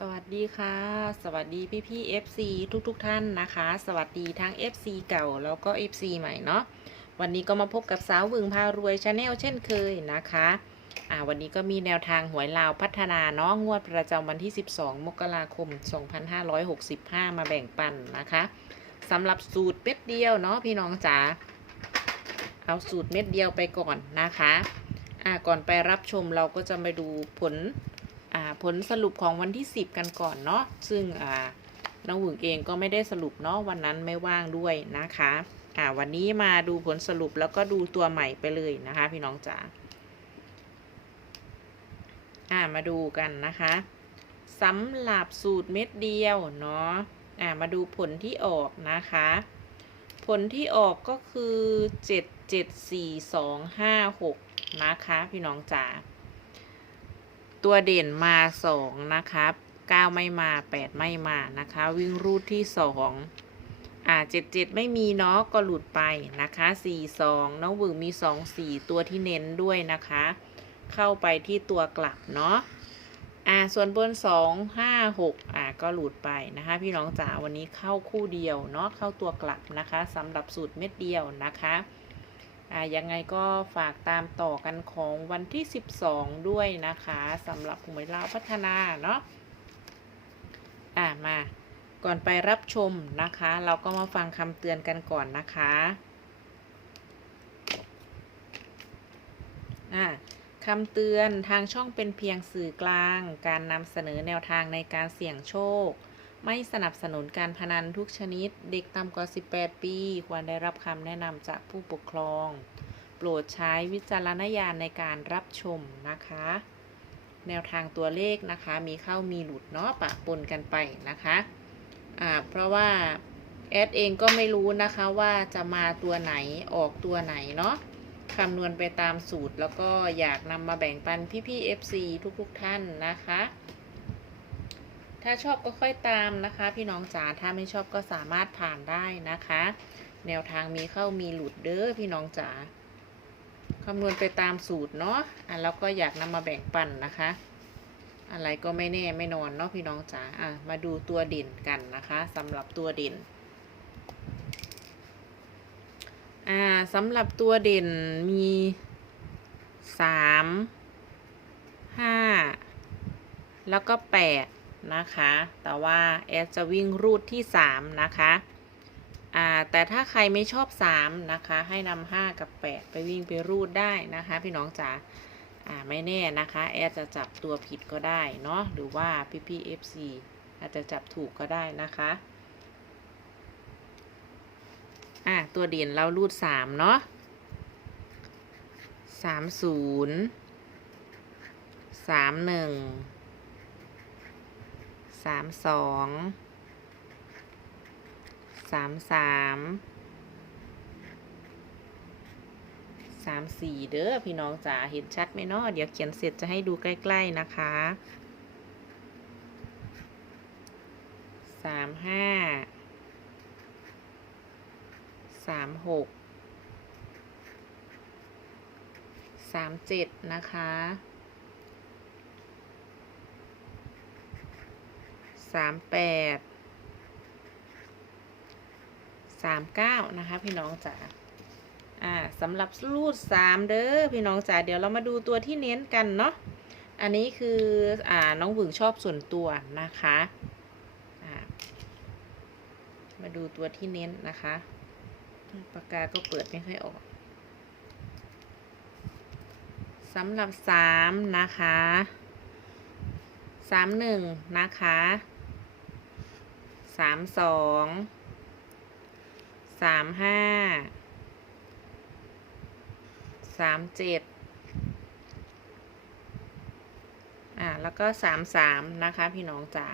สวัสดีค่ะ สวัสดีพี่พี่ FC ทุกทุกท่านนะคะ สวัสดีทั้ง FC เก่าแล้วก็ FC ใหม่เนาะวันนี้ก็มาพบกับสาววึงพารวยชาแนลเช่นเคยนะคะอ่าวันนี้ก็มีแนวทางหวยลาวพัฒนาเนาะงวดประจำวันที่ 12 มกราคม 2565 มาแบ่งปันนะคะสำหรับสูตรเม็ดเดียวเนาะพี่น้องจ๋าเอาสูตรเม็ดเดียวไปก่อนนะคะอ่าก่อนไปรับชมเราก็จะมาดูผล ผลสรุปของวันที่ 10 กันก่อนเนาะซึ่งน้องหวึงเองก็ไม่ได้สรุปเนาะวันนั้นไม่ว่างด้วยนะคะอ่าวันนี้มาดูผลสรุปแล้วก็ดูตัวใหม่ไปเลยนะคะ พี่น้องจ๋าอ่ามาดูกันนะคะสำหรับสูตรเม็ดเดียวเนาะอ่ามาดูผลที่ออกนะคะ ผลที่ออกก็คือ 7 7 4 2 5 6 นะคะ พี่น้องจ๋า ตัวเด่นมาสองนะครับเก้าไม่มาแปดไม่มานะคะ วิ่งรูดที่สองอ่าเจ็ดเจ็ดไม่มีเนาะก็หลุดไปนะคะสี่สองน้องหวึงมีสองสี่ตัวที่เน้นด้วยนะคะ เข้าไปที่ตัวกลับเนาะอ่าส่วนบนสองห้าหกอ่าก็หลุดไปนะคะ พี่น้องจ๋าวันนี้เข้าคู่เดียวเนาะเข้าตัวกลับนะคะสำหรับสูตรเม็ดเดียวนะคะ อ่ายังไงก็ฝากตามต่อกันของวันที่ 12 ด้วยนะคะสำหรับหวยลาวพัฒนาเนาะอ่ามาก่อนไปรับชมนะคะ เราก็มาฟังคำเตือนกันก่อนนะคะอ่าคำเตือนทางช่องเป็นเพียงสื่อกลาง การนำเสนอแนวทางในการเสี่ยงโชค ไม่สนับสนุนการพนันทุกชนิด เด็กต่ำกว่า 18 ปี ควรได้รับคำแนะนำจากผู้ปกครอง โปรดใช้วิจารณญาณในการรับชมนะคะ แนวทางตัวเลขนะคะ มีเข้ามีหลุดเนาะปะปนกันไปนะคะอ่าเพราะว่าแอดเองก็ไม่รู้นะคะว่าจะมาตัวไหนออกตัวไหนเนาะคำนวณไปตามสูตรแล้วก็อยากนำมาแบ่งปันพี่ๆ FC ทุกๆท่านนะคะ ถ้าชอบก็ค่อยตามนะคะ พี่น้องจ๋าถ้าไม่ชอบก็สามารถผ่านได้นะคะ แนวทางมีเข้ามีหลุดเด้อพี่น้องจ๋าคำนวณไปตามสูตรเนาะอะแล้วก็อยากนำมาแบ่งปันนะคะ อะไรก็ไม่แน่ไม่นอนเนาะพี่น้องจ๋าอะมาดูตัวเด่นกันนะคะสำหรับตัวเด่นอ่าสำหรับตัวเด่นมีสามห้าแล้วก็แปด นะคะ แต่ว่าแอดจะวิ่งรูดที่ 3 นะคะอ่าแต่ถ้าใครไม่ชอบ 3 นะคะ ให้นำ5กับ 8 ไปวิ่งไปรูดได้นะคะ พี่น้องจ๋าอ่าไม่แน่นะคะ แอดจะจับตัวผิดก็ได้เนาะหรือว่าพี่พี่ FC อาจจะจับถูกก็ได้นะคะอ่าตัวเด่นเรารูด 3 เนาะ30 31สาม สองสามสามสามสี่เด้อพี่น้องจ๋าเห็นชัดไหมเนาะเดี๋ยวเขียนเสร็จจะให้ดูใกล้ๆนะคะสามห้าสามหกสามเจ็ดนะคะ สามแปดสามเก้านะคะพี่น้องจ๋าอ่าสำหรับรูดสามเด้อพี่น้องจ๋าเดี๋ยวเรามาดูตัวที่เน้นกันเนาะอันนี้คืออ่าน้องหวึงชอบส่วนตัวนะคะอ่ามาดูตัวที่เน้นนะคะปากกาก็เปิดไม่ค่อยออกสำหรับสามนะคะสามหนึ่งนะคะ สามสองสามห้าสามเจ็ดอ่าแล้วก็สามสามนะคะพี่น้องจ๋า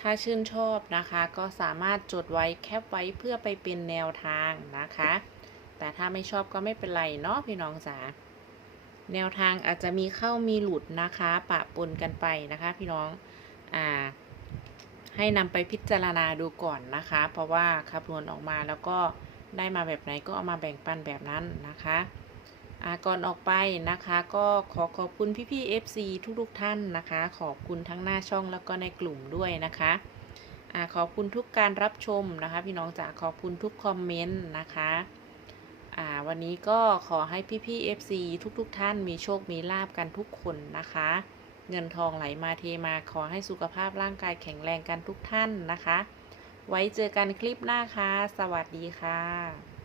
ถ้าชื่นชอบนะคะก็สามารถจดไว้แคปไว้เพื่อไปเป็นแนวทางนะคะ แต่ถ้าไม่ชอบก็ไม่เป็นไรเนาะพี่น้องจ๋าแนวทางอาจจะมีเข้ามีหลุดนะคะ ปะปนกันไปนะคะพี่น้องอ่า ให้นำไปพิจารณาดูก่อนนะคะ เพราะว่าคำนวณออกมาแล้วก็ได้มาแบบไหนก็เอามาแบ่งปันแบบนั้นนะคะอ่าก่อนออกไปนะคะก็ขอขอบคุณพี่ๆ FC ทุกๆท่านนะคะ ขอบคุณทั้งหน้าช่องแล้วก็ในกลุ่มด้วยนะคะอ่าขอบคุณทุกการรับชมนะคะ พี่น้องจ๋าขอบคุณทุกคอมเมนต์นะคะอ่าวันนี้ก็ขอให้พี่ๆ FC ทุกๆ ท่านมีโชคมีลาบกันทุกคนนะคะ เงินทองไหลมาเทมาขอให้สุขภาพร่างกายแข็งแรงกันทุกท่านนะคะ ไว้เจอกันคลิปหน้าค่ะ สวัสดีค่ะ